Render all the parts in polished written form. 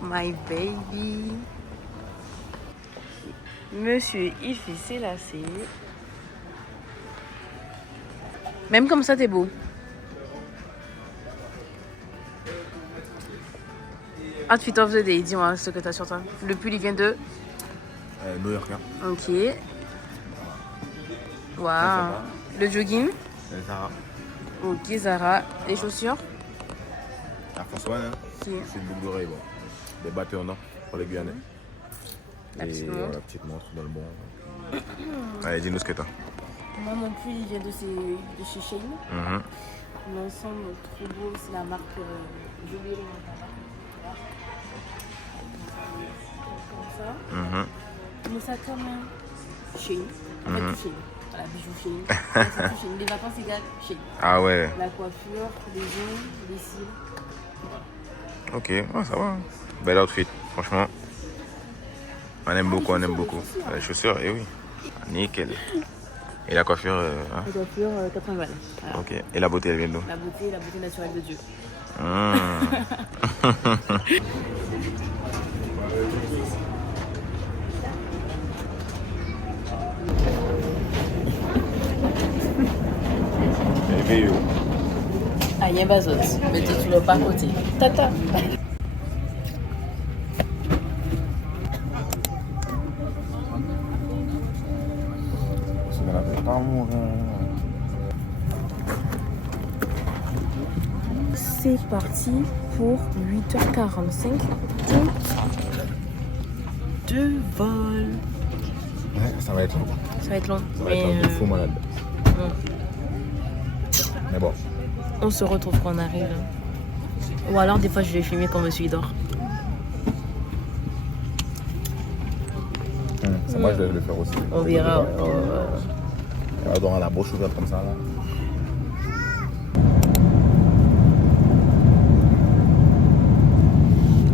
My baby. Monsieur Yves s'est lassé. Même comme ça, t'es beau. Outfit of the day, dis-moi ce que t'as sur toi. Le pull, il vient de New York. Ok. Waouh. Le jogging. Zara. Ok, Zara. Les chaussures. La François, hein. C'est une boucle d'oreille, bon. Des batteurs en or pour les Guyanais. Et voilà, la petite montre dans le bon. Allez, dis-nous ce que t'as. Moi, mon pull, il vient de chez Shein. L'ensemble, trop beau. C'est la marque Julie. Comme ça. Mais ça comme Shein. En fait, tout Shein. Voilà, bijoux Shein. C'est tout Shein. Les vacances égales Shein. Ah ouais. La coiffure, les ongles, les cils. Ok, ouais, ça va. Bel outfit, franchement. On aime beaucoup, on aime beaucoup. Les chaussures, eh oui. Nickel. Et la coiffure hein? La coiffure, 80 balles. Voilà. Ok. Et la beauté, elle vient d'où? La beauté naturelle de Dieu. Ah, il y a un bazot. Mais tu ne l'as pas à côté. Tata. C'est parti pour 8h45 de vol. Ouais, ça va être long. Ça va être long. Ça va être un fou malade. Mais bon. On se retrouve quand on arrive. Ou alors des fois je vais filmer quand monsieur dort. Ça, moi je vais le faire aussi. On verra. Elle va dans la bouche ouverte comme ça là.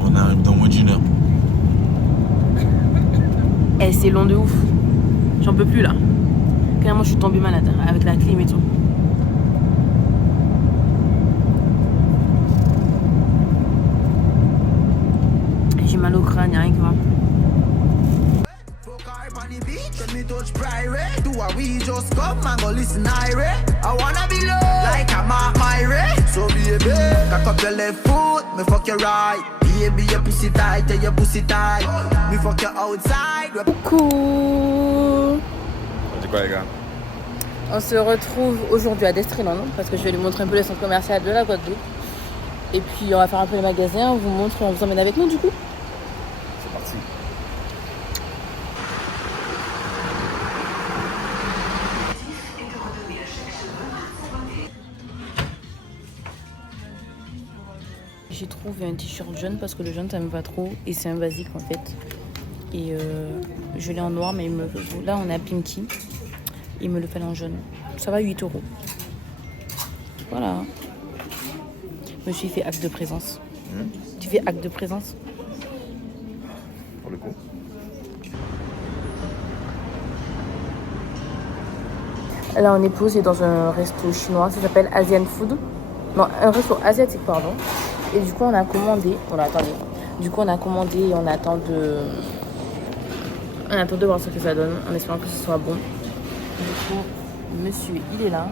On arrive dans moins d'une heure. Eh, c'est long de ouf. J'en peux plus là. Carrément je suis tombée malade avec la clim et tout. J'ai mal au crâne, y'a rien qui va. Coucou. On dit quoi les gars? On se retrouve aujourd'hui à Destréland, parce que je vais lui montrer un peu le centre commercial de la Guadeloupe. Et puis on va faire un peu les magasins, on vous montre, on vous emmène avec nous du coup. C'est parti. J'ai trouvé un t-shirt jaune parce que le jaune ça me va trop et c'est un basique en fait. Et je l'ai en noir mais là on est à Pinky. Il me le fait en jaune. Ça va 8 €. Voilà. Je me suis fait acte de présence. Tu fais acte de présence? Pour le coup. Là on est posé dans un resto chinois, ça s'appelle Asian Food. Non, un resto asiatique pardon. Et du coup on a commandé. Voilà, attendez. Du coup on a commandé et on attend de voir ce que ça donne, en espérant que ce soit bon. Du coup, monsieur, il est là.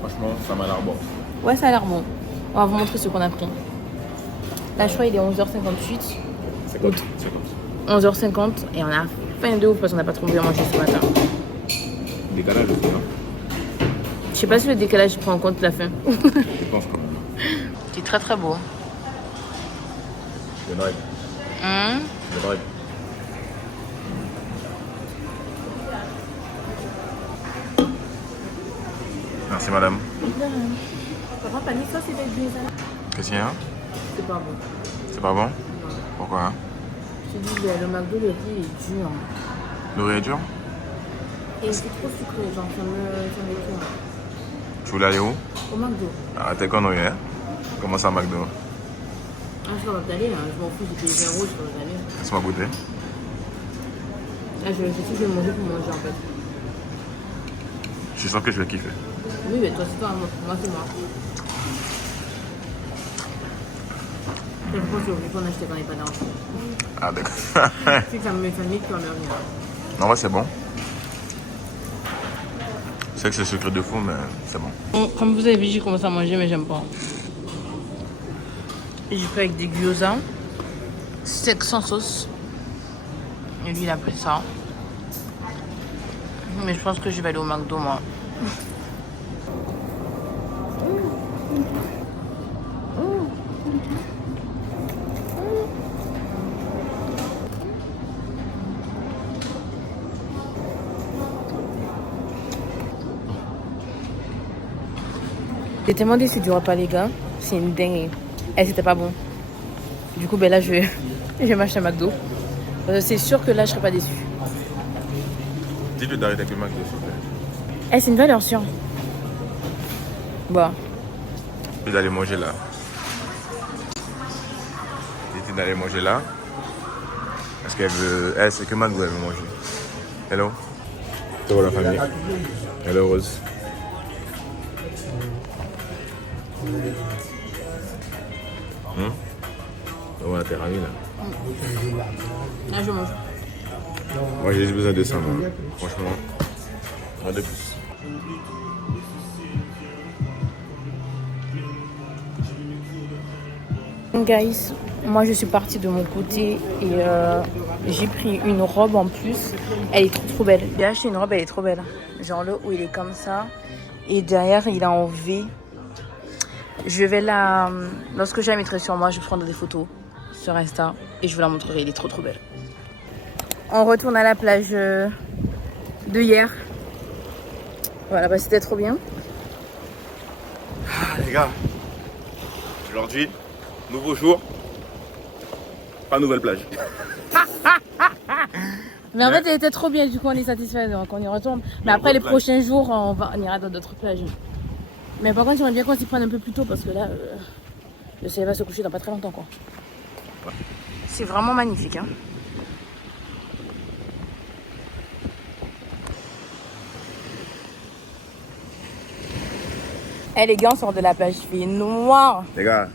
Franchement, ça m'a l'air bon. Ouais, ça a l'air bon. On va vous montrer ce qu'on a pris. Là, je crois qu'il est 11h58. 11h50 et on a faim de ouf parce qu'on n'a pas trop bien mangé ce matin. Décalage aussi, non? Je sais pas si le décalage prend en compte la faim. Je pense quand même. C'est très très beau. Il y a une règle. Il y a une règle. Merci madame. Papa, panique ça, c'est des salades. Qu'est-ce qu'il y a? C'est pas bon. C'est pas bon? Pourquoi? Je te dis, le McDo, le riz est dur. Le riz est dur? Et c'est trop sucré, genre, ça me tue. Tu voulais aller où? Au McDo. Ah, t'es connerie, hein? Comment ça, McDo? Ah, je suis pas d'aller, là. Je m'en fous, j'ai payé 20 €, je suis pas d'aller. Laisse-moi goûter. Là, je sais que je vais manger pour manger, en fait. Je suis sûr que je vais kiffer. Oui, mais toi, c'est toi, moi, c'est moi. Je pense qu'on achetait quand on n'avait pas d'argent. Ah, d'accord. C'est que ça me fait famille qui en a rien. Non, ouais, c'est bon. Je sais que c'est secret de fou, mais c'est bon. Bon, comme vous avez vu, j'ai commencé à manger, mais j'aime pas. Et j'ai fait avec des gyoza. Steak sans sauce. Et lui, il a pris ça. Mais je pense que je vais aller au McDo, moi. J'ai tellement déçu du repas, les gars. C'est une dingue. Eh, c'était pas bon. Du coup, ben là, je vais m'acheter un McDo. C'est sûr que là, je serai pas déçue. Dis-le d'arrêter avec le McDo, s'il vous plaît. Eh, c'est une valeur sûre. Bon. Dis d'aller manger là. Dis d'aller manger là. Parce qu'elle veut. Elle, c'est que McDo, elle veut manger. Hello. Ça va la famille? Elle est heureuse. Ouais, t'es ravi là. Là, je mange. Moi j'ai besoin de ça, moi. Franchement. Rien de plus. Guys, moi je suis partie de mon côté et j'ai pris une robe en plus. Elle est trop belle. J'ai acheté une robe, elle est trop belle. Genre le haut il est comme ça et derrière il est en V. Je vais la... Lorsque je la mettrai sur moi, je prendrai des photos sur Insta et je vous la montrerai. Elle est trop belle. On retourne à la plage de hier. Voilà, bah c'était trop bien. Ah, les gars, aujourd'hui, nouveau jour, pas nouvelle plage. Mais en fait, elle était trop bien, du coup on est satisfait, donc on y retourne. Mais après les prochains jours, on ira dans d'autres plages. Mais par contre, j'aimerais bien qu'on s'y prenne un peu plus tôt parce que là, le soleil va se coucher dans pas très longtemps, quoi. Ouais. C'est vraiment magnifique, hein. Eh les gars, on sort de la plage, il fait noir. Les gars,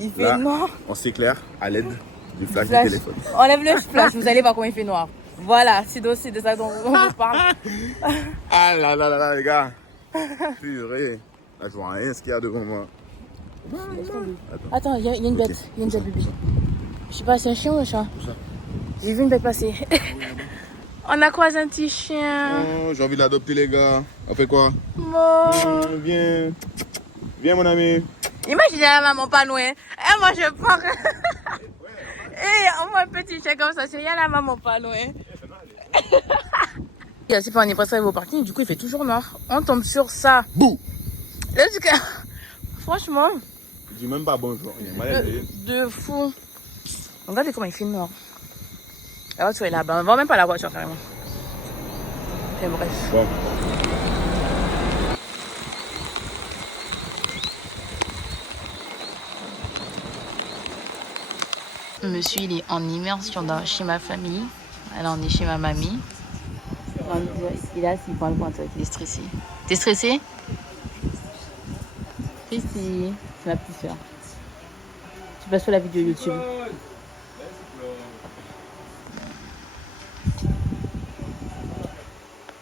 il fait noir. On s'éclaire à l'aide du flash du téléphone. Enlève le flash, vous allez voir comment il fait noir. Voilà, c'est de ça dont on vous parle. Ah là là là là, les gars. Purée. Là, je vois rien ce qu'il y a devant moi. Attends, il y a une bête. Il y a une bête, bébé. Je sais pas, c'est un chien ou un chat? J'ai vu une bête passer. On a croisé un petit chien. Oh, j'ai envie de l'adopter, les gars. On fait quoi? Bon. Viens. Viens, mon ami. Imaginez la maman pas loin. Et moi, je pars. Et on voit un petit chien comme ça. Il y a la maman pas loin. C'est pas, on est presque arrivé au parking. Du coup, il fait toujours noir. On tombe sur ça. Bouh! Franchement. Je dis même pas bonjour. De fou. Regardez comment il fait noir. La voiture est là-bas. On ne voit même pas la voiture carrément. Et bref. Bon. Monsieur, il est en immersion chez ma famille. Alors, on est chez ma mamie. Il est assis, il prend le pointeur, il est stressé. T'es stressé? Ici, c'est ma petite soeur. Tu passes sur la vidéo YouTube.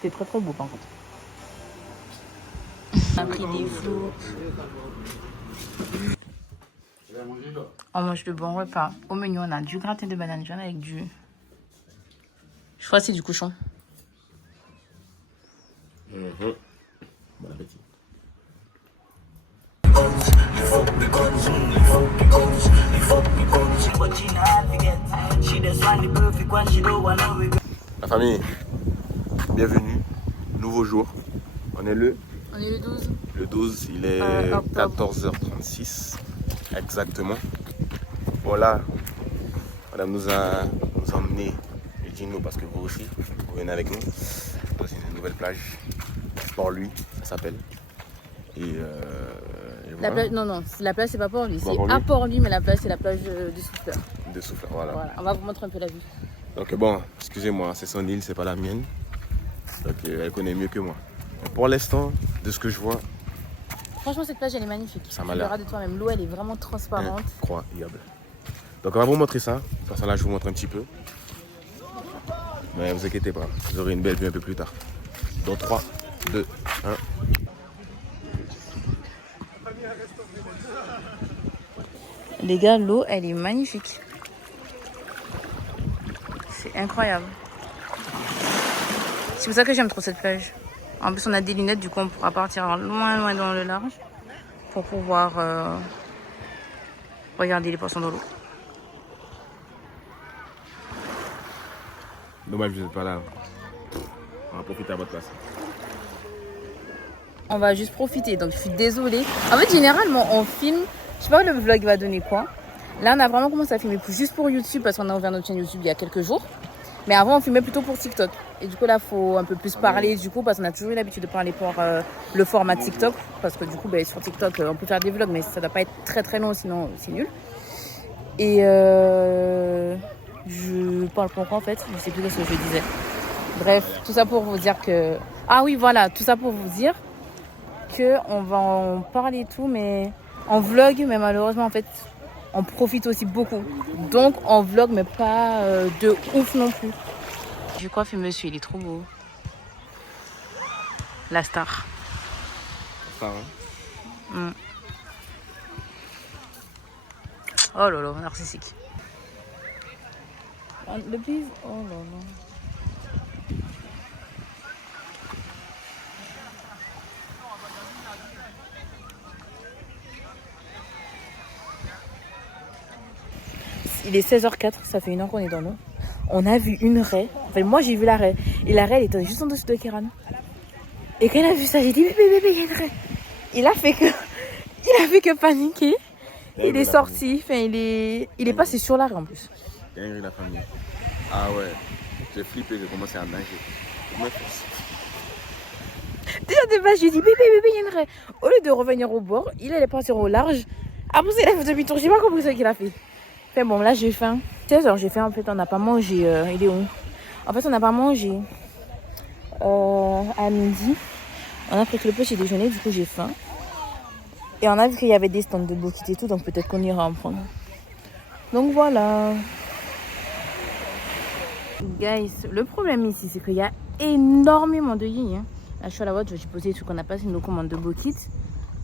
C'est très beau par contre. On a pris des flots. On mange de bons repas. Au menu, on a du gratin de banane jaune avec du... Je crois que c'est du cochon. Bon appétit. La famille, bienvenue. Nouveau jour. On est le 12. Le 12, il est 14h36 exactement. Voilà, madame nous a emmené le Dino parce que vous aussi, vous venez avec nous. Dans une nouvelle plage, Port Louis, ça s'appelle. Et la voilà. plage, non, la plage c'est pas Port Louis, c'est Port-Louis. à Port Louis, mais la plage c'est la plage de Souffleur. De Souffleur, voilà. On va vous montrer un peu la vue. Donc bon, excusez-moi, c'est son île, c'est pas la mienne. Donc elle connaît mieux que moi. Mais pour l'instant, de ce que je vois, franchement cette plage elle est magnifique. Ça m'a tu l'air. verras de toi-même, l'eau elle est vraiment transparente. Incroyable. Donc on va vous montrer ça. Pour ça là je vous montre un petit peu. Mais vous inquiétez pas, vous aurez une belle vue un peu plus tard. Dans 3, 2, 1. Les gars, l'eau, elle est magnifique. C'est incroyable. C'est pour ça que j'aime trop cette plage. En plus, on a des lunettes, du coup, on pourra partir loin, loin dans le large pour pouvoir regarder les poissons dans l'eau. Dommage que vous n'êtes pas là. On va profiter à votre place. On va juste profiter, donc je suis désolée. En fait, généralement, on filme. Je sais pas le vlog va donner quoi. Là, on a vraiment commencé à filmer juste pour YouTube parce qu'on a ouvert notre chaîne YouTube il y a quelques jours. Mais avant, on filmait plutôt pour TikTok. Et du coup, là, il faut un peu plus parler du coup parce qu'on a toujours eu l'habitude de parler pour le format TikTok. Parce que du coup, sur TikTok, on peut faire des vlogs, mais ça ne doit pas être très très long, sinon c'est nul. Et je parle pour quoi en fait? Je sais plus ce que je disais. Bref, tout ça pour vous dire que... Ah oui, voilà, tout ça pour vous dire qu'on va en parler et tout, mais en vlog, mais malheureusement, en fait, on profite aussi beaucoup. Donc, en vlog, mais pas de ouf non plus. Je crois que monsieur, il est trop beau. La star. Ça, hein? Oh là là, narcissique. Le bise, oh là là. Il est 16h04, ça fait 1 heure qu'on est dans l'eau. On a vu une raie. Enfin, moi j'ai vu la raie. Et la raie, elle était juste en dessous de Kéran. Et quand elle a vu ça, j'ai dit bébé, il y a une raie. Il a fait que paniquer. Il est sorti. Enfin, il est passé sur la raie en plus. La famille. Ah ouais. J'ai flippé, j'ai commencé à nager. Déjà de base, j'ai dit bébé, il y a une raie. Au lieu de revenir au bord, il allait partir au large. Après, il a fait demi-tour. J'ai pas compris ce qu'il a fait. Enfin bon, là j'ai faim. 16h, j'ai faim en fait, on n'a pas mangé. Il est où? En fait, on n'a pas mangé à midi. On a pris que le petit déjeuner, du coup j'ai faim. Et on a vu qu'il y avait des stands de bokit et tout, donc peut-être qu'on ira en prendre. Donc voilà. Guys, le problème ici, c'est qu'il y a énormément de yéyés. Là, je suis à la voiture, j'ai posé tout qu'on a passé nos commandes de bokit.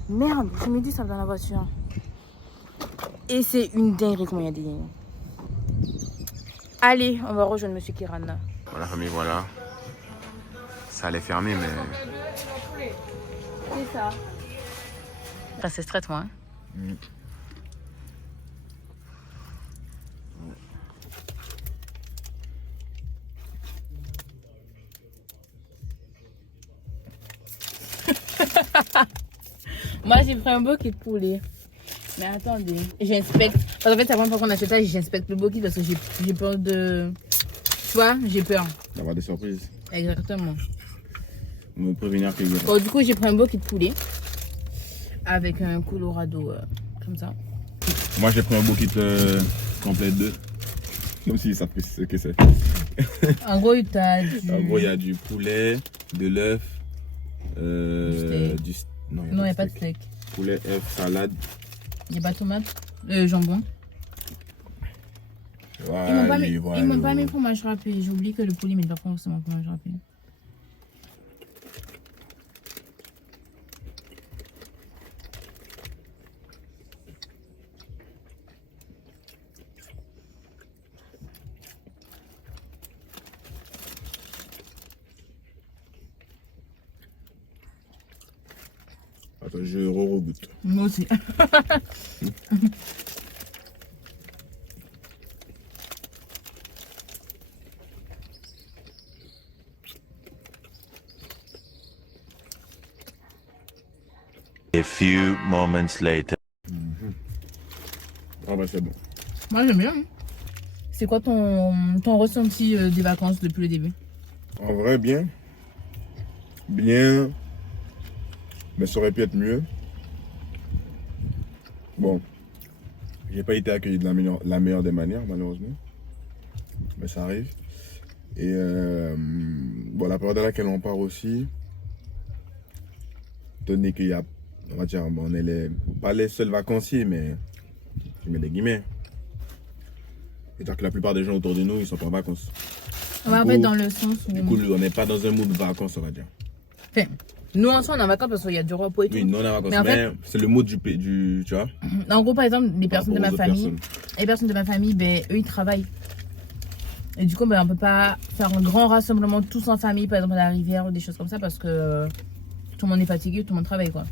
Merde, je me dis ça dans la voiture. Et c'est une dinguerie comment il y a des yéyés. Allez, on va rejoindre monsieur Kéran là. Voilà, famille, voilà. Ça allait fermer, mais... C'est ça. Enfin, c'est straight, moi. Hein. Moi, j'ai pris un bokit de poulet. Mais attendez, j'inspecte. Parce qu'en fait, c'est la première fois qu'on achète ça, j'inspecte le bokit parce que j'ai peur de... Tu vois, j'ai peur. D'avoir des surprises. Exactement. Me prévenir qu'il y a... Bon, du coup, j'ai pris un bokit de poulet. Avec un colorado comme ça. Moi, j'ai pris un bokit complet 2. Comme si ça fait ce que c'est. En gros, t'as du... En gros, il y a du poulet, de l'œuf, du... Non, il n'y a pas de steak. Poulet, œuf, salade. Il n'y a pas de tomate, jambon. Voilà, ils m'ont pas mis fromage râpé. J'ai oublié que le poulet, mais il ne va pas forcément fromage râpé. Attends, je re-regoute. Moi aussi. A few moments later. Ah bah c'est bon. Moi j'aime bien. C'est quoi ton ressenti des vacances depuis le début? En vrai, bien. Bien. Mais ça aurait pu être mieux. Bon. J'ai pas été accueilli de la meilleure des manières, malheureusement. Mais ça arrive. Et bon, la période à laquelle on part aussi, donné qu'il y a, on va dire, bon, on est pas les seuls vacanciers, mais je mets des guillemets. C'est-à-dire que la plupart des gens autour de nous, ils sont pas en vacances. Ouais, en fait, dans le sens où... Du coup, on n'est pas dans un mood de vacances, on va dire. Enfin, nous, en soi, on est en vacances parce qu'il y a du repos et tout. Oui, nous, on est en vacances, Mais en mais fait- c'est le mood du... Tu vois. En gros, par exemple, les personnes de rapport ma aux autres famille, personnes. les personnes de ma famille, ben, eux, ils travaillent. Et du coup, ben, on peut pas faire un grand rassemblement tous en famille, par exemple à la rivière ou des choses comme ça, parce que tout le monde est fatigué, tout le monde travaille, quoi.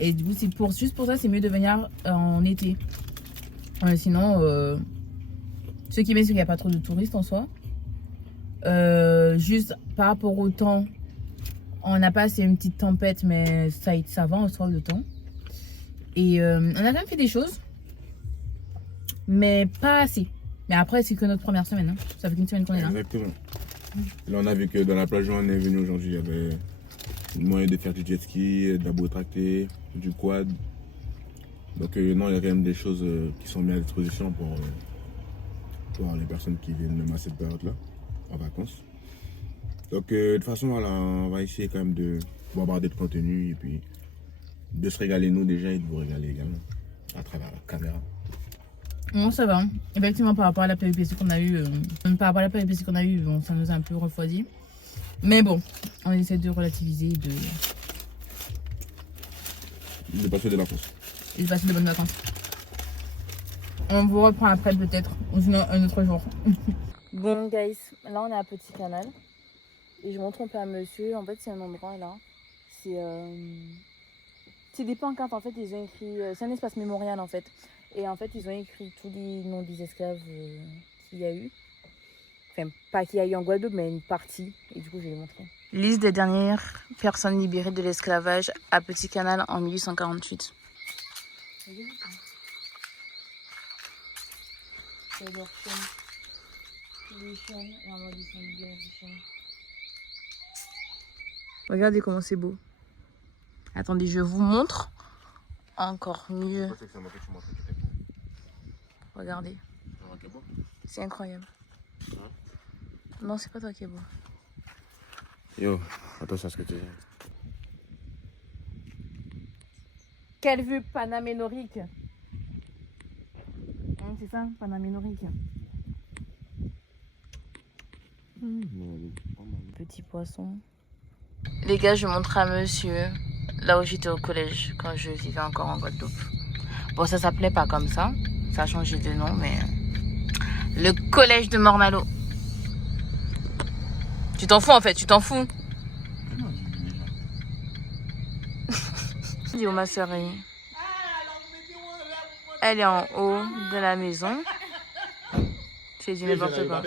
Et du coup, juste pour ça, c'est mieux de venir en été. Sinon, ce qui est bien, c'est qu'il n'y a pas trop de touristes en soi. Juste par rapport au temps, on n'a pas, c'est une petite tempête, mais ça va en soi le temps. Et on a quand même fait des choses, mais pas assez. Mais après, c'est que notre première semaine. Hein. Ça fait qu'une semaine qu'on est là. Exactement. Là, on a vu que dans la plage où on est venu aujourd'hui, il y avait moyen de faire du jet ski, de la boîte tractée, du quad. Donc, non, il y a quand même des choses qui sont mises à disposition pour les personnes qui viennent même à cette période-là, en vacances. Donc, de toute façon, voilà, on va essayer quand même de bombarder de contenu et puis de se régaler nous déjà et de vous régaler également à travers la caméra. Non, ça va. Effectivement, par rapport à la péripétie qu'on a eue, bon, ça nous a un peu refroidi. Mais bon, on essaie de relativiser et De passer des vacances. de passer de bonnes vacances. On vous reprend après peut-être, ou sinon un autre jour. Bon, guys, là on est à Petit Canal. Et je montre un peu à monsieur. En fait, c'est un endroit là. C'est des pancartes en fait. Ils ont écrit. C'est un espace mémorial en fait. Et en fait, ils ont écrit tous les noms des esclaves qu'il y a eu. Enfin, pas qu'il y a eu en Guadeloupe, mais une partie. Et du coup, je vais les montrer. Liste des dernières personnes libérées de l'esclavage à Petit Canal en 1848. Regardez comment c'est beau. Attendez, je vous montre encore mieux. Regardez. C'est incroyable. Non, c'est pas toi qui es beau. Yo, attention à ce que tu dis. Quelle vue panaménorique. C'est ça, panaménorique. Petit poisson. Les gars, je montre à monsieur là où j'étais au collège quand je vivais encore en Guadeloupe. Bon, ça s'appelait pas comme ça. Ça a changé de nom, mais... Le collège de Mornalo. Tu t'en fous en fait, tu t'en fous. Dis où ma soeur est. Elle est en haut de la maison. J'ai dit n'importe quoi.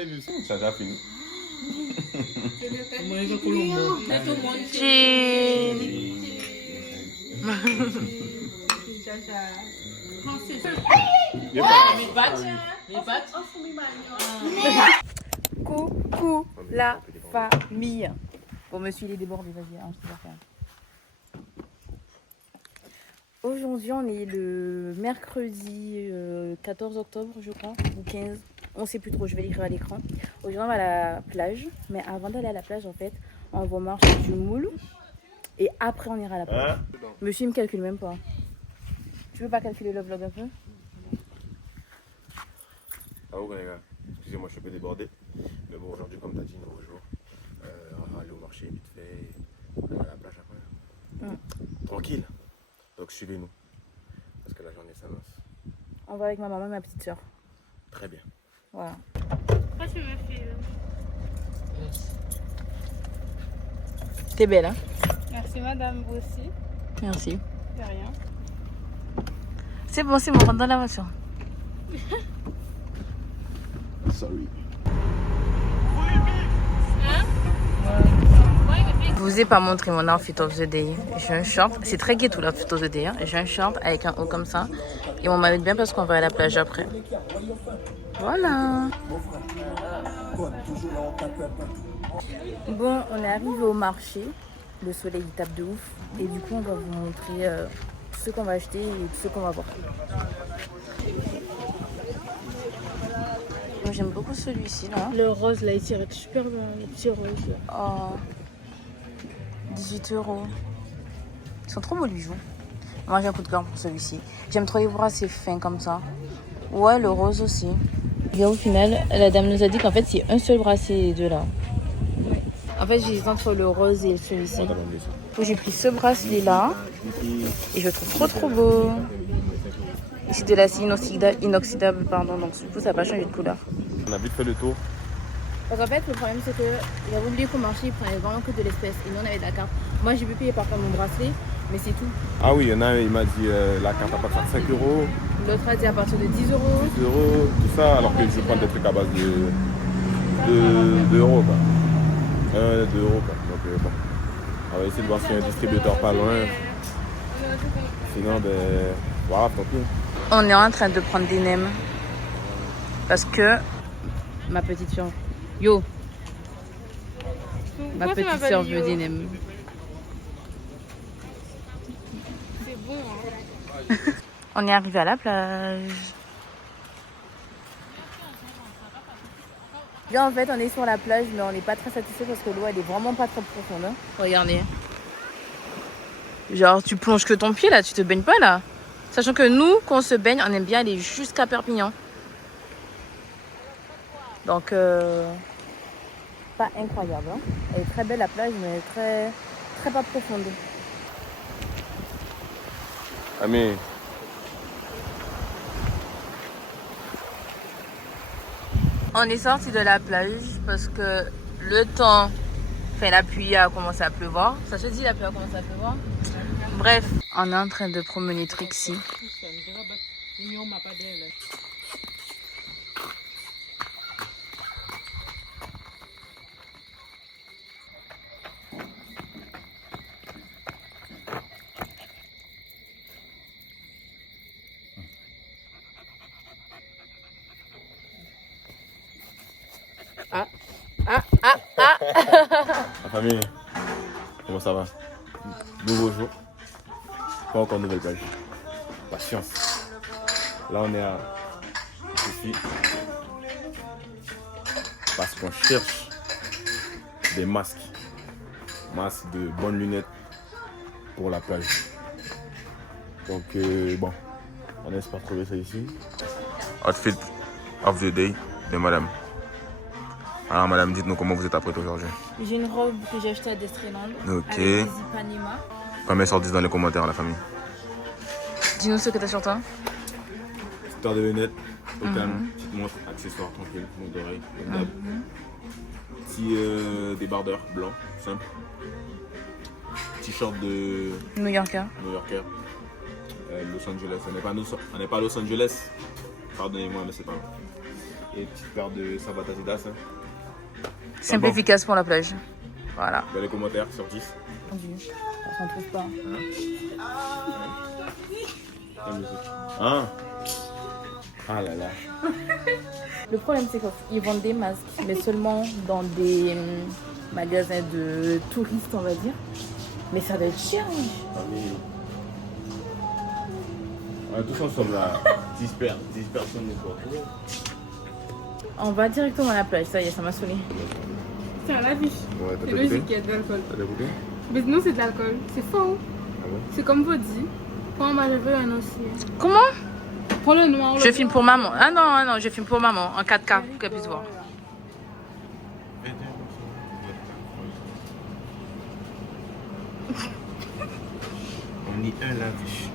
Ça a fini. Coucou la famille. Bon, monsieur, il est débordé, vas-y, hein, je te faire. Aujourd'hui, on est le mercredi 14 octobre, je crois, ou 15. On sait plus trop, je vais l'écrire à l'écran. Aujourd'hui, on va à la plage. Mais avant d'aller à la plage, en fait, on va marcher du moule. Et après, on ira à la plage. Monsieur, il me calcule même pas. Tu veux pas calculer le vlog un peu? Ah ouais, les gars, excusez-moi, je suis un peu débordé. Mais bon, aujourd'hui, comme tu as dit, nouveau jour. On va aller au marché vite fait. On va à la plage après. Tranquille. Donc suivez-nous. Parce que la journée s'annonce. On va avec ma maman et ma petite soeur. Très bien. Voilà. Pourquoi tu me fais T'es belle, hein? Merci madame, vous aussi. Merci. De rien. C'est bon, rentre dans la voiture. Sorry. Je vous ai pas montré mon outfit of the day. J'ai un short, c'est très gay tout l'outfit of the day. Hein. J'ai un short avec un haut comme ça. Et on m'habille bien parce qu'on va à la plage après. Voilà. Bon, on est arrivé au marché. Le soleil il tape de ouf. Et du coup, on va vous montrer ce qu'on va acheter et ce qu'on va voir. Moi, j'aime beaucoup celui-ci là. Le rose là, il tire super bien, le petit rose là. Oh, 18 €. Ils sont trop beaux les bijoux. Moi j'ai un coup de cœur pour celui-ci. J'aime trop les bras, c'est fin comme ça. Ouais, le rose aussi. Et au final, la dame nous a dit qu'en fait, c'est un seul bracelet, les deux là. En fait, j'hésite entre le rose et celui-ci. J'ai pris ce bracelet là. Et je le trouve trop beau. Et c'est de l'acier inoxydable, pardon. Donc du coup, ça va pas changer de couleur. On a vite fait le tour. Donc en fait, le problème c'est que j'avais oublié qu'au marché, ils prenaient vraiment que de l'espèce. Et nous, on avait de la carte. Moi, j'ai pu payer par contre mon bracelet, mais c'est tout. Ah oui, il y en a un, il m'a dit la carte à partir de 5 euros. L'autre a dit à partir de 10 euros. 10 euros, tout ça, alors que je prends des trucs à base de 2 euros. Quoi. 2 euros. Quoi. Donc bon, on va essayer de voir s'il y a un distributeur pas loin. Sinon, ben, voilà, tant pis. On est en train de prendre des nems. Parce que ma petite soeur. Yo! Ma petite soeur veut des nems. C'est bon, hein. On est arrivé à la plage. Bien, en fait, on est sur la plage, mais on n'est pas très satisfait parce que l'eau, elle est vraiment pas très profonde. Hein. Regardez. Genre, tu plonges que ton pied là, tu te baignes pas là. Sachant que nous, quand on se baigne, on aime bien aller jusqu'à Perpignan. Donc, pas incroyable. Hein. Elle est très belle la plage, mais très pas profonde. Ami. On est sorti de la plage parce que le temps, enfin la pluie a commencé à pleuvoir. Ça se dit la pluie a commencé à pleuvoir. Bref, on est en train de promener Trixie. La famille, comment ça va? Nouveau jour, pas encore nouvelle plage. Patience. Là on est à ici parce qu'on cherche des masques de bonnes lunettes pour la plage. Donc bon, on espère trouver ça ici. Outfit of the day de madame. Alors madame, dites-nous comment vous êtes apprêtée aujourd'hui. J'ai une robe que j'ai achetée à Destreland. Ok. Avec des Ipanema. Combien sur 10 dans les commentaires la famille. Dis-nous ce que t'as sur toi. Petite paire de lunettes, au calme, petite montre, accessoire tranquille, montre d'oreille, petit débardeur blanc, simple. T-shirt de New Yorker. Los Angeles. On n'est pas à Los Angeles. Pardonnez-moi, mais c'est pas grave. Et petite paire de savates Adidas. Hein. Simple et efficace pour la plage. Voilà. Dans les commentaires sur 10. On s'en trouve pas. Ah. Ah là là. Le problème c'est qu'ils vendent des masques, mais seulement dans des magasins de touristes, on va dire. Mais ça doit être cher. Tous ensemble là, 10 personnes nous faut retrouver. On va directement à la plage, ça y est, ça m'a saoulé. C'est à la biche. Ouais, C'est logique qu'il y a de l'alcool. T'as goûté? Mais non, c'est de l'alcool. C'est faux. Ah ouais? C'est comme Body. Quand on m'a levé un aussi. Comment? Prends le noir. Je filme pour maman. Ah non, je filme pour maman, en 4K, pour qu'elle puisse voir. On y un la viche.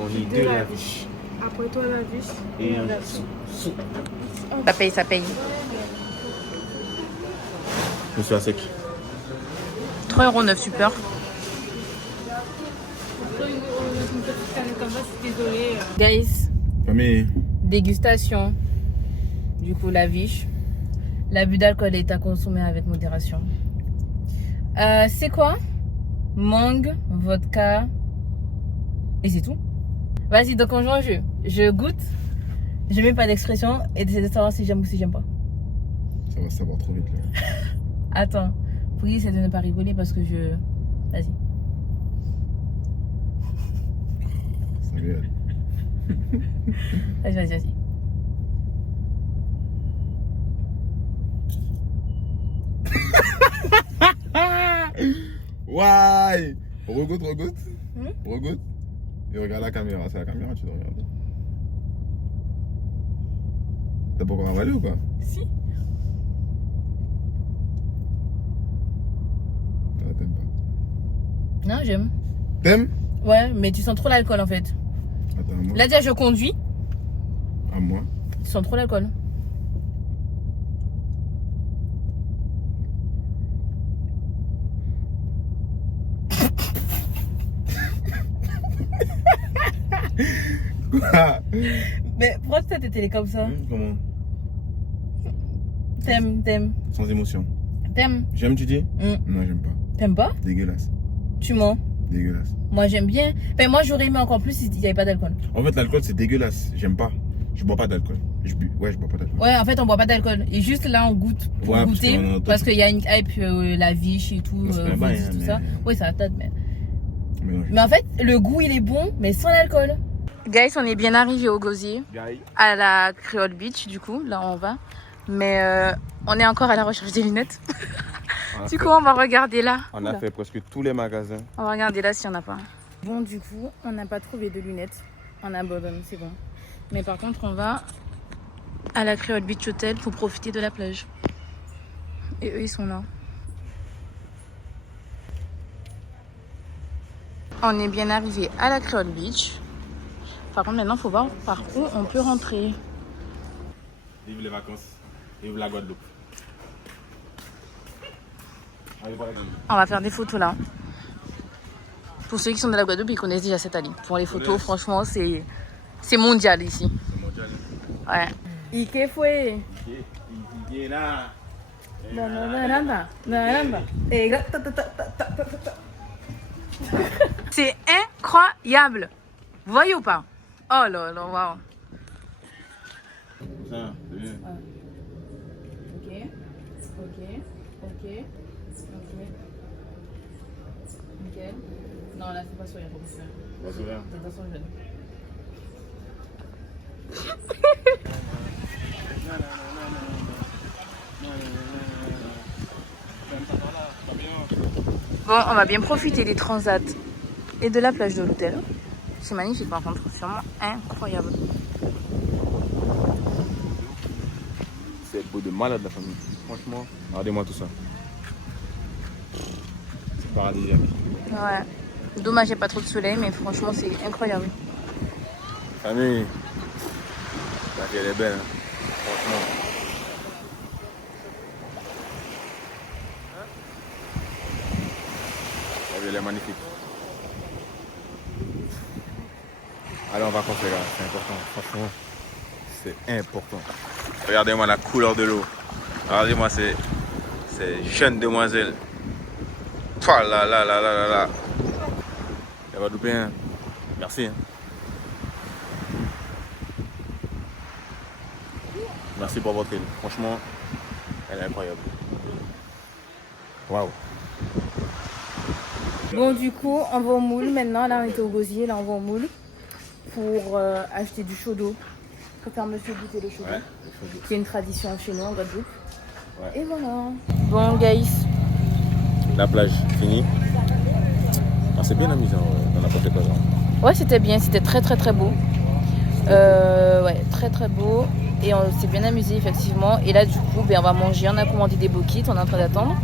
On y deux la viche. Après toi, la biche. Et un sou. Ça paye, ça paye. Je suis à sec. 3,9 €, super. Guys, Famille. dégustation. Du coup, la viche. L'abus d'alcool est à consommer avec modération. C'est quoi? Mangue, vodka. Et c'est tout. Vas-y, donc on joue un jeu. Je goûte. Je mets pas d'expression et j'essaie de savoir si j'aime ou si j'aime pas. Ça va savoir trop vite là. Attends. Faut essayer de ne pas rigoler parce que je... Vas-y. Ça va. Vas-y. Ouais. Regoute. Regoute. Et regarde la caméra. C'est la caméra, tu dois regarder. T'as pas encore avalé ou pas? Si. Ah, t'aimes pas. Non, j'aime. T'aimes? Ouais, mais tu sens trop l'alcool en fait. Attends, moi. Là déjà je conduis, À moi. tu sens trop l'alcool. Quoi? Mais pourquoi tu t'es télé comme ça? Comment? T'aimes. Sans émotion. T'aimes. J'aime, tu dis? Mm. Non, j'aime pas. T'aimes pas? Dégueulasse. Tu mens. Dégueulasse. Moi j'aime bien. Enfin, moi j'aurais aimé encore plus s'il n'y avait pas d'alcool. En fait, l'alcool, c'est dégueulasse. J'aime pas. Je bois pas d'alcool. Je bois pas d'alcool. Ouais, en fait on boit pas d'alcool. Et juste là on goûte pour Ouais, goûter. parce Parce qu'il y a une hype, la viche et tout, C'est pas Vodis, bien, tout mais- ça. Oui, ça date, mais. Mais non, Mais en fait, le goût il est bon, mais sans l'alcool. Guys, on est bien arrivé au Gosier, Guy. à la Creole Beach, du coup, là où on va. Mais on est encore à la recherche des lunettes. Du coup, on va regarder là. On a fait presque tous les magasins. On va regarder là s'il n'y en a pas. Bon, du coup, on n'a pas trouvé de lunettes. On abandonne, c'est bon. Mais par contre, on va à la Creole Beach Hotel pour profiter de la plage. Et eux, ils sont là. On est bien arrivé à la Creole Beach. Par contre, maintenant, il faut voir par où on peut rentrer. Vive les vacances. Vive la Guadeloupe. On va faire des photos là. Pour ceux qui sont de la Guadeloupe, ils connaissent déjà cette allée. Pour les photos, franchement, c'est mondial ici. C'est mondial. Ouais. Ike fouet. Il est là. C'est incroyable. Vous voyez ou pas? Oh là là, waouh. Ça, c'est bien. Ok, ok, ok, ok. Nickel. Non, là, c'est pas sourire, faut pas sourire. Pas sourire. C'est dans son jeune. Bon, on va bien profiter des transats et de la plage de l'hôtel. C'est magnifique par contre, c'est vraiment incroyable. C'est beau de malade la famille. Franchement, regardez-moi tout ça. C'est paradisiaque. Ouais. Dommage, il n'y a pas trop de soleil, mais franchement, c'est incroyable. Famille, la vie elle est belle. Hein. Franchement. La vie elle est magnifique. Allez en vacances les gars, c'est important. Franchement, c'est important. Regardez-moi la couleur de l'eau. Regardez-moi ces jeunes demoiselles. Pouah là là là là là là. Ça va douper, hein. Merci. Hein. Merci pour votre aide. Franchement, elle est incroyable. Waouh. Bon, du coup, on va au moule maintenant. Là, on était au Gosier, là, on va au moule pour acheter du chaud d'eau. Pour faire monsieur goûter le chaud d'eau. Ouais, C'est une tradition chez nous en Guadeloupe. Ouais. Et voilà. Bon, guys. la plage finie. Ah, c'est bien amusant dans la côte plage. Ouais, c'était bien, c'était très très très beau. Ouais, très très beau. Et on s'est bien amusé effectivement. Et là du coup, on va manger. On a commandé des bokits, on est en train d'attendre.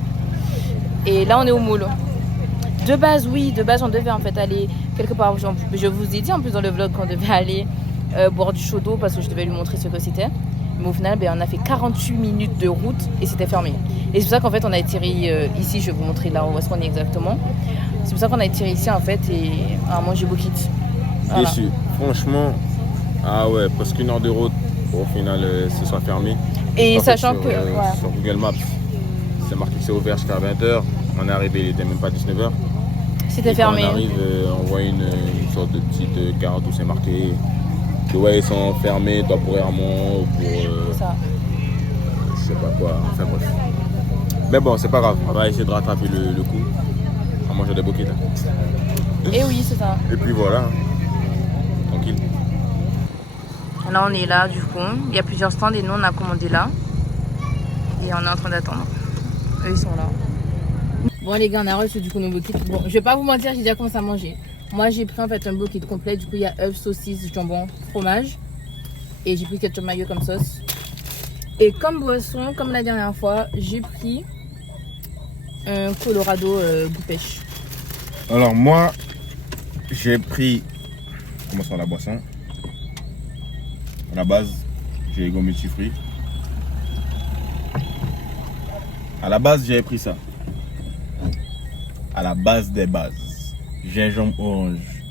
Et là on est au moule. De base, oui, de base on devait en fait aller quelque part. Je vous ai dit en plus dans le vlog qu'on devait aller boire du chaud d'eau parce que je devais lui montrer ce que c'était. Mais au final, on a fait 48 minutes de route et c'était fermé. Et c'est pour ça qu'en fait on a atterri ici. Je vais vous montrer là où est-ce qu'on est exactement. C'est pour ça qu'on a atterri ici en fait et on a mangé bokits. Voilà. Déçu. Franchement, ah ouais, presque une heure de route. Au final, ce soit fermé. Et En fait, sachant sur, que ouais. sur Google Maps, c'est marqué que c'est ouvert jusqu'à 20h. On est arrivé, il n'était même pas 19h. C'était Et fermé. Quand on arrive, on voit une sorte de petite carte où c'est marqué que ouais, ils sont fermés, temporairement ou pour C'est ça. je sais pas quoi. Enfin bref. Mais bon, c'est pas grave. On va essayer de rattraper le coup en mangeant des bokits. Et oui, c'est ça. Et puis voilà. Tranquille. Là, on est là, du coup. Il y a plusieurs stands et nous, on a commandé là. Et on est en train d'attendre. Eux, ils sont là. Bon, les gars, on a reçu du coup nos bokits. Bon, je vais pas vous mentir, j'ai déjà commencé à manger. Moi, j'ai pris en fait un bokit complet. Du coup, il y a œufs, saucisses, jambon, fromage. Et j'ai pris ketchup mayo comme sauce. Et comme boisson, comme la dernière fois, j'ai pris un Colorado goût pêche. Alors moi, j'ai pris... Commençons par la boisson. À la base, j'ai les gommes multifruits. À la base, j'avais pris ça. À la base des bases. Gingembre orange.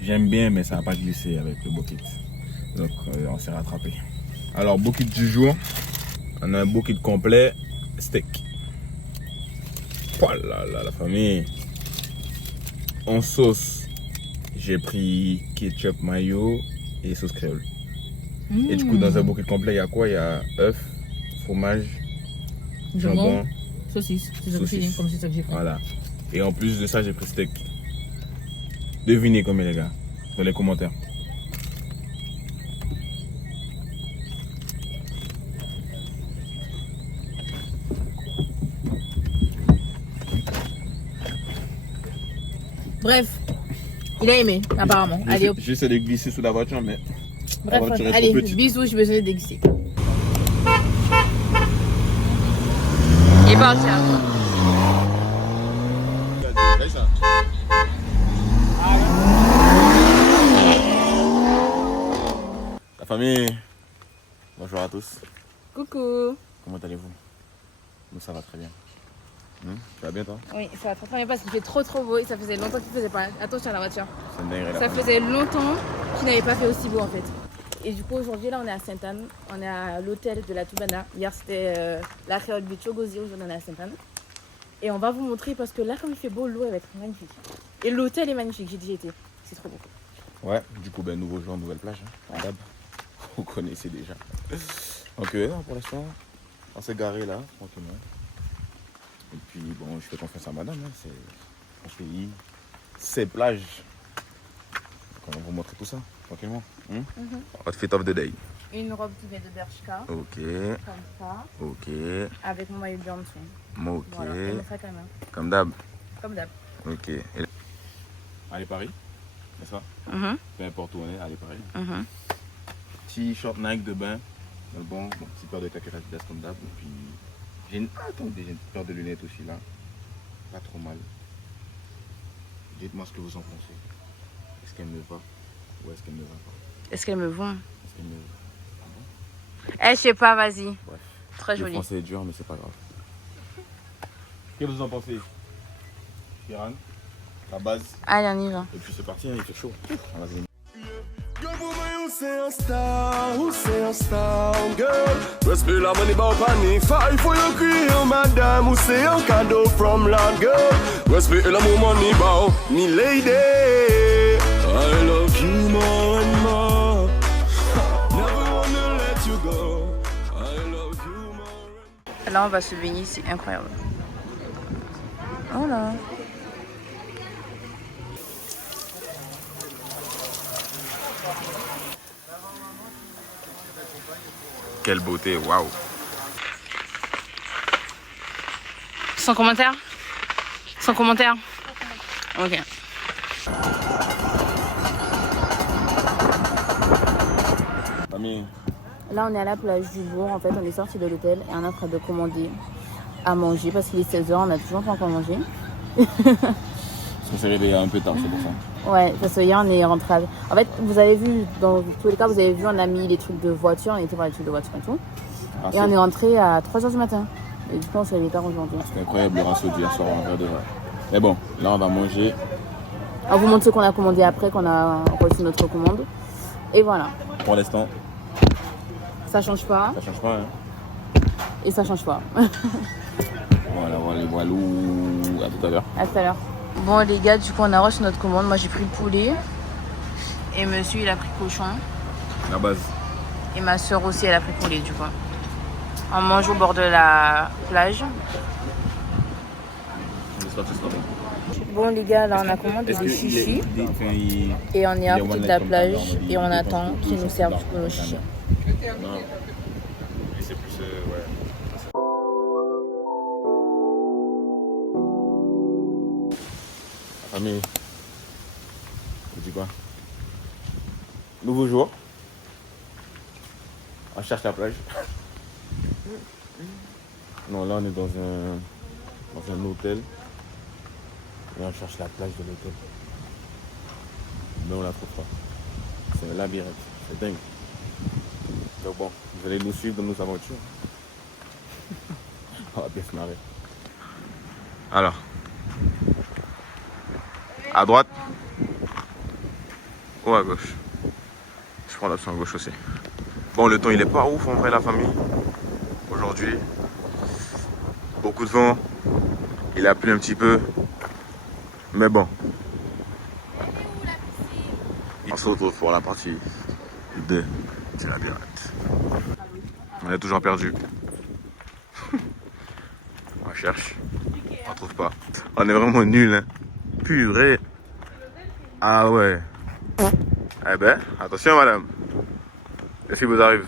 J'aime bien, mais ça n'a pas glissé avec le bucket. Donc, on s'est rattrapé. Alors, bucket du jour. On a un bucket complet. Steak. Voilà, la famille. En sauce, j'ai pris ketchup, mayo et sauce créole. Et du coup, dans un bucket complet, il y a quoi? Il y a œuf, fromage, jambon, saucisse. C'est ça que j'ai comme c'est ça que j'ai pris. Voilà. Et en plus de ça, j'ai pris steak. Devinez combien, les gars, dans les commentaires. Bref, il a aimé, apparemment. Allez, hop. J'essaie de glisser sous la voiture, mais... Bref, la voiture est allez, trop petite. bisous, j'ai besoin de déguster. Il est parti, hein. La famille, bonjour à tous. Coucou. Comment allez-vous? Nous, ça va très bien. Tu vas bien, toi? Oui, ça va très bien parce qu'il fait trop beau et ça faisait longtemps qu'il faisait pas. Attention à la voiture. C'est une dinguerie, la Ça famille. faisait longtemps qu'il n'avait pas fait aussi beau en fait. Et du coup aujourd'hui là on est à Sainte-Anne, on est à l'hôtel de la Toubana. Hier c'était la Créole Beach au Gozi, aujourd'hui on est à Sainte-Anne. Et on va vous montrer parce que là comme il fait beau, l'eau elle va être magnifique. Et l'hôtel est magnifique, j'ai déjà été, c'est trop beau. Ouais, du coup, nouveau jour, nouvelle plage. Hein. Ouais. Vous connaissez déjà. Donc, non, pour l'instant, on s'est garé là, tranquillement. Et puis, bon, je fais confiance à madame. Hein. C'est mon pays, c'est plage. Donc, on va vous montrer tout ça, tranquillement. Outfit of the day. Une robe qui vient de Bershka, Ok, comme ça, ok, avec mon maillot de bain en dessous. moi, ok. Voilà, et mon sac à main, Comme d'hab. comme d'hab. Ok. Allez, Paris, c'est ça? Peu importe où on est, allez, Paris. T-shirt Nike de bain. Bon, petite paire de claquettes Adidas comme d'hab. Et puis, j'ai une petite paire de lunettes aussi là. Pas trop mal. Dites-moi ce que vous en pensez. Est-ce qu'elle me va ou est-ce qu'elle ne me va pas? Est-ce qu'elle me vend? Est-ce qu'elle me va? Eh, je sais pas, vas-y. Bref. Très Le joli. français est dur, mais c'est pas grave. Qu'est-ce que vous en pensez? Kiran, la base. Allez, on y va. Et puis c'est parti, hein, il fait chaud. On va se Girl, woman, who say a star? Who say a star, girl? Respect la money bout panic. Fight for your cream, madam. Who say a cadeau from Lord, girl? Respect la money bout me lady. I love you more and more. Never wanna let you go. I love you more. Là, on va se baigner, c'est incroyable. Voilà. Quelle beauté, waouh! Sans commentaire? Sans commentaire? Ok. Famille. Là, on est à la plage du bourg. En fait, on est sorti de l'hôtel et on est en train de commander à manger parce qu'il est 16h, on a toujours pas encore mangé. Parce qu'on s'est réveillé un peu tard, c'est pour ça. Ouais, parce que hier, on est rentré. En fait, vous avez vu, dans tous les cas, vous avez vu, on a mis les trucs de voiture, on était voir les trucs de voiture et tout. Ah, Et on est rentré à 3h du matin. Et du coup, on s'est réveillé tard aujourd'hui. C'était incroyable le rinceau d'hier soir en vrai de vrai. Mais bon, là on va manger. On vous montre ce qu'on a commandé après, qu'on a reçu notre commande. Et voilà. Pour l'instant, Ça change pas ça change pas. Hein. et ça change pas. Voilà, voilà. À tout à l'heure. À tout à l'heure. Bon les gars, du coup on a reçu notre commande. Moi j'ai pris le poulet. Et monsieur il a pris cochon. La base. Et ma soeur aussi elle a pris poulet du coup. On mange au bord de la plage. J'espère que ce sera bon. Bon les gars, là on a commandé des chichis. Et on est à côté de la plage. Et on attend qu'ils nous servent pour nos chichis. Non. Et c'est plus. Ouais. La famille. Tu dis quoi? Nouveau jour. On cherche la plage. Non, là on est dans un hôtel. Et on cherche la plage de l'hôtel. Mais on la trouve pas. C'est un labyrinthe. C'est dingue. Donc bon, vous allez nous suivre dans nos aventures. On va bien se marrer. Alors. À droite ou à gauche? Je prends l'option à gauche aussi. Bon, le temps il est pas ouf en vrai, la famille. Aujourd'hui, beaucoup de vent. Il a plu un petit peu. Mais bon. On se retrouve pour la partie 2 du labyrinthe. On est toujours perdu. On cherche. On trouve pas. On est vraiment nuls, hein. Purée. Ah ouais. Eh ben, attention madame. Qu'est-ce qui vous arrive?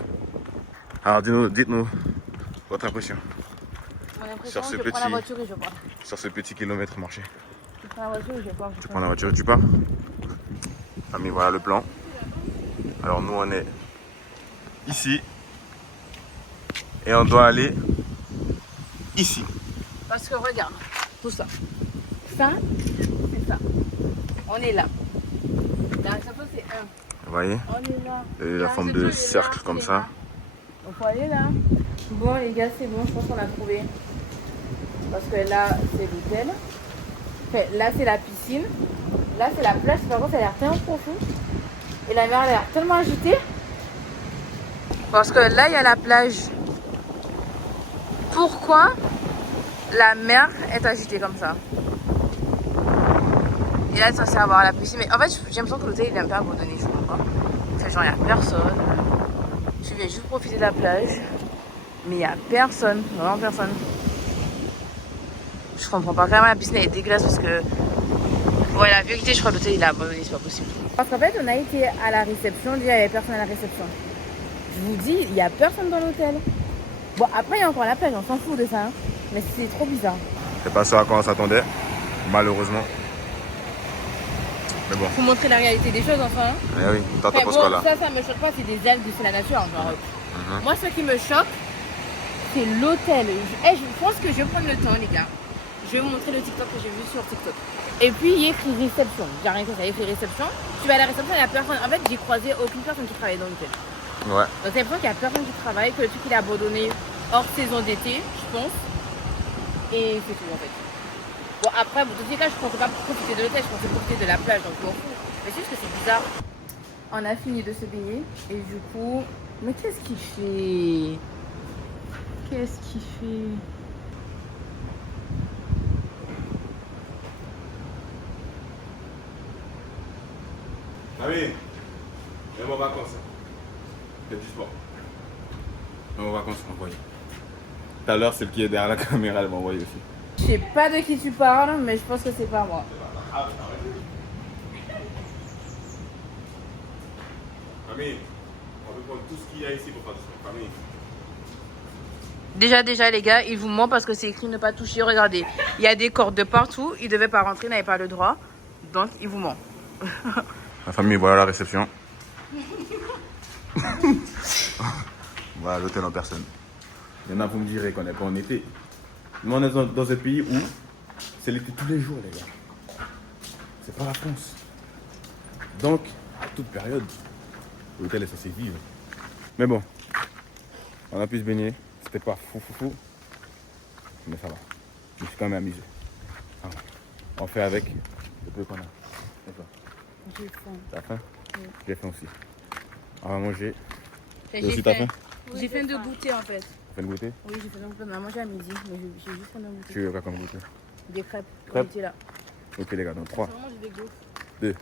Alors dites-nous votre impression. Mon impression, Sur ce je petit- prends la voiture et je pars. Sur ce petit kilomètre marché. Je prends la voiture et je pars. Tu prends la voiture et tu pars? Ami, voilà le plan. Alors nous on est ici. Et on doit aller ici. Parce que regarde, tout ça. Ça, c'est ça. On est là. La réception, c'est 1. Vous voyez? On est là. La forme de cercle comme ça. Donc faut aller là. Bon les gars, c'est bon, je pense qu'on a trouvé. Parce que là, c'est l'hôtel. Enfin, là, c'est la piscine. Là, c'est la plage. Par contre, ça a l'air tellement profond. Et la mer a l'air tellement agitée. Parce que là, il y a la plage. Pourquoi la mer est agitée comme ça? Et là, c'est censé avoir la piscine. Mais en fait, j'ai l'impression que l'hôtel, il est un peu abandonné, je comprends pas. Enfin, genre, il n'y a personne. Tu viens juste profiter de la plage. Mais il n'y a personne. Vraiment personne. Je comprends pas. Quand même, la piscine, elle est dégueulasse parce que... Ouais, la vérité, je crois que l'hôtel, il est abandonné. C'est pas possible. Parce qu'en fait, on a été à la réception. Déjà, il n'y avait personne à la réception. Je vous dis, il n'y a personne dans l'hôtel. Bon, après, il y a encore la plage. On s'en fout de ça. Hein. Mais c'est trop bizarre. C'est pas ça à quoi on s'attendait, malheureusement. Mais bon. Faut montrer la réalité des choses, enfin. Eh oui, t'en penses quoi là? Ça me choque pas, c'est des algues, c'est la nature. Genre. Moi, ce qui me choque, c'est l'hôtel. Je pense que je vais prendre le temps, les gars. Je vais vous montrer le TikTok que j'ai vu sur TikTok. Et puis, il y a écrit réception. J'ai rien que ça, il y a écrit réception. Tu vas à la réception, il n'y a personne. En fait, j'ai croisé aucune personne qui travaille dans l'hôtel. Ouais. Donc, c'est l'impression qu'il n'y a personne qui travaille, que le truc il est abandonné hors saison d'été, je pense. Et c'est tout, en fait. Bon, après, dans tous les cas, je ne pensais pas profiter de l'hôtel, je pensais profiter de la plage, donc je m'en fous. Mais c'est juste que c'est bizarre. On a fini de se baigner, et du coup... Mais qu'est-ce qu'il fait? Qu'est-ce qu'il fait? Ah oui, même en vacances. C'est du sport. Même en vacances, on voyait. Tout à l'heure, celle qui est derrière la caméra, elle m'a envoyé aussi. Je sais pas de qui tu parles, mais je pense que c'est pas moi. Camille, on peut prendre tout ce qu'il y a ici pour faire du sport. Camille. Déjà, les gars, il vous ment parce que c'est écrit ne pas toucher. Regardez, il y a des cordes de partout. Il devait pas rentrer, il n'avait pas le droit. Donc, il vous ment. La famille, voilà la réception. Voilà l'hôtel en personne. Il y en a, vous me direz qu'on n'est pas en été. Nous, on est dans un pays où c'est l'été tous les jours, les gars. C'est pas la France. Donc, à toute période, l'hôtel est censé vivre. Mais bon, on a pu se baigner. C'était pas fou. Mais ça va. Je me suis quand même amusé. Alors, on fait avec le peu qu'on a. Et toi? J'ai faim. T'as faim? Oui. J'ai faim aussi. On va manger. J'ai Toi aussi, t'as faim? J'ai faim de goûter en fait. T'as fait le goûter? Oui, j'ai faim de goûter. On a mangé à midi, mais j'ai juste faim de goûter. Tu veux quoi comme goûter? Des crêpes. Crêpes? On était là. Ok les gars, dans 3, Vraiment, j'ai des goûts. 2.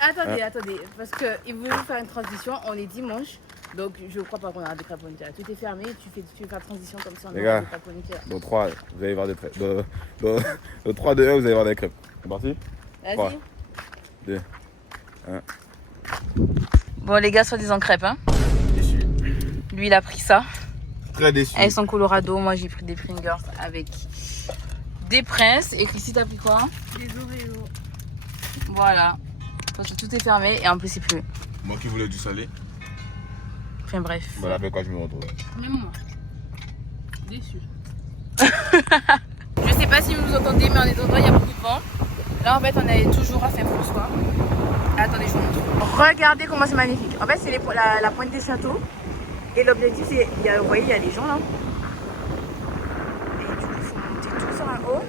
Attendez, parce qu'il voulait faire une transition. On est dimanche, donc je crois pas qu'on aura des crêpes au Nutella. Tout est fermé, tu fais la transition comme ça. On Les aura gars. des crêpes au Nutella. Dans 3, vous allez voir des crêpes. Dans 3, 2, 1, vous allez voir des crêpes. C'est parti? Vas-y. 3, 2, 1. Bon, les gars, soi-disant crêpes, hein. Déçu. Lui, il a pris ça. Très déçu. Elles sont Colorado. Moi, j'ai pris des Pringles avec des Princes. Et Chrissy, t'as pris quoi? Des Oreos. Voilà. Parce que tout est fermé et en plus, il pleut. Moi qui voulais du salé. Enfin, bref. Voilà avec quoi je me retrouve. Même moi. Déçu. Je sais pas si vous nous entendez, mais en étant il y a beaucoup de vent. Là, en fait, on est toujours à Saint-François. Attendez, je vous montre. Regardez comment c'est magnifique. En fait, c'est la pointe des châteaux. Et l'objectif, c'est, vous voyez, il y a des gens là. Et du coup, il faut monter tout ça en haut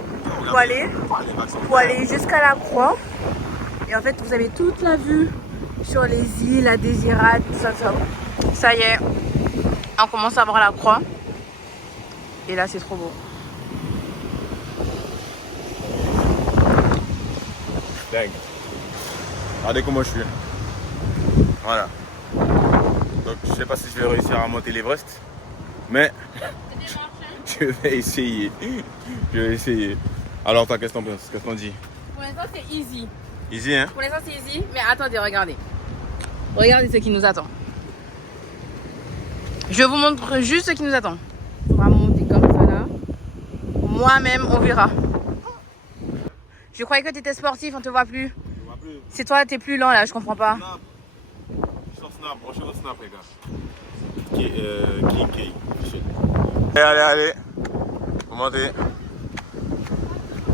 pour aller jusqu'à la croix. Et en fait, vous avez toute la vue sur les îles, la Désirade, tout ça, ça. Ça y est, on commence à voir la croix. Et là, c'est trop beau. Dingue. Regardez comment je suis. Voilà. Donc je sais pas si je vais réussir à monter l'Everest, mais je vais essayer. Je vais essayer. Alors toi, qu'est-ce que t'en penses? Qu'est-ce qu'on dit? Pour l'instant, c'est easy. Easy, hein? Pour l'instant, c'est easy. Mais attendez, regardez. Regardez ce qui nous attend. Je vous montre juste ce qui nous attend. On va monter comme ça là. Moi-même, on verra. Je croyais que tu étais sportif, on te voit plus. C'est toi, t'es plus lent là, je comprends pas. Snap. Sur Snap, branchez votre Snap, les gars. Allez. Vous montez.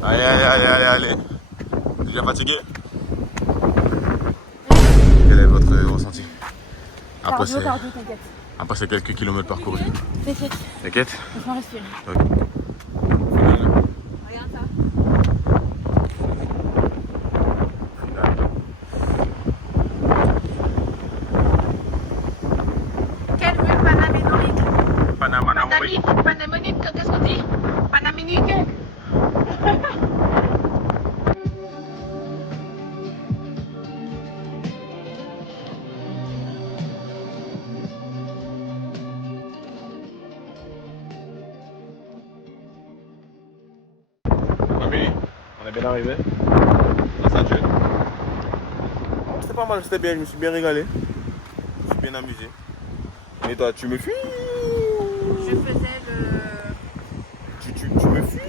Allez. Déjà fatigué? Quel est votre ressenti? Après ces quelques kilomètres parcourus. T'inquiète? Laisse-moi respirer. Okay. Regarde ça. Quelle rue panaménique? Panaménique, qu'est-ce qu'on dit? Panaménique. On est bien arrivé. Grâce à Dieu. C'était pas mal, c'était bien, je me suis bien régalé. Je me suis bien amusé. Et toi, tu me fuis? Je faisais le... Tu me fuis?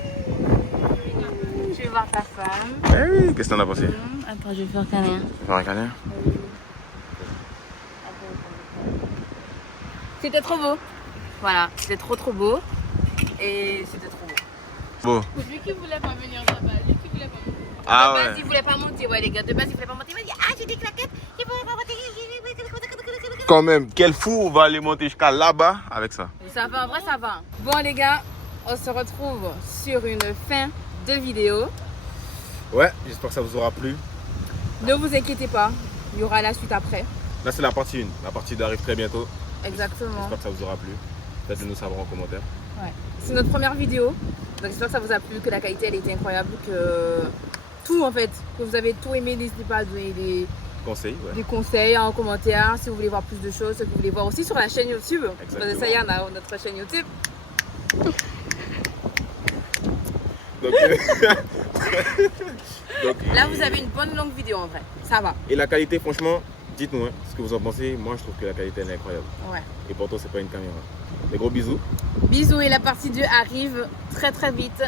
Je vais voir ta femme. Eh oui, qu'est-ce que t'en as pensé? Attends, je vais faire câlin. Tu veux faire un câlin? C'était trop beau. Voilà, c'était trop beau. Et c'était trop beau. Bon. Lui qui voulait pas venir là-bas, lui qui voulait pas venir. Ah De base, ouais. il voulait pas monter, ouais les gars. De base, il voulait pas monter. Il m'a dit, ah, j'ai des claquettes. Il voulait pas monter. Quand même, quel fou va aller monter jusqu'à là-bas avec ça? Ça va, en vrai, ça va. Bon les gars, on se retrouve sur une fin de vidéo. Ouais, j'espère que ça vous aura plu. Ne vous inquiétez pas, il y aura la suite après. Là, c'est la partie 1. La partie 2 arrive très bientôt. Exactement. J'espère que ça vous aura plu. Faites-le nous savoir en commentaire. Ouais. C'est notre première vidéo. Donc j'espère que ça vous a plu, que la qualité elle était incroyable, que tout en fait, que vous avez tout aimé. N'hésitez pas à donner des conseils en commentaire si vous voulez voir plus de choses, si vous voulez voir aussi sur la chaîne YouTube. Parce que ça y est, on a notre chaîne YouTube. Donc, là vous avez une bonne longue vidéo en vrai, ça va. Et la qualité, franchement, dites-nous ce que vous en pensez. Moi, je trouve que la qualité elle est incroyable. Ouais. Et pourtant, c'est pas une caméra. Des gros bisous. Bisous et la partie 2 arrive très vite.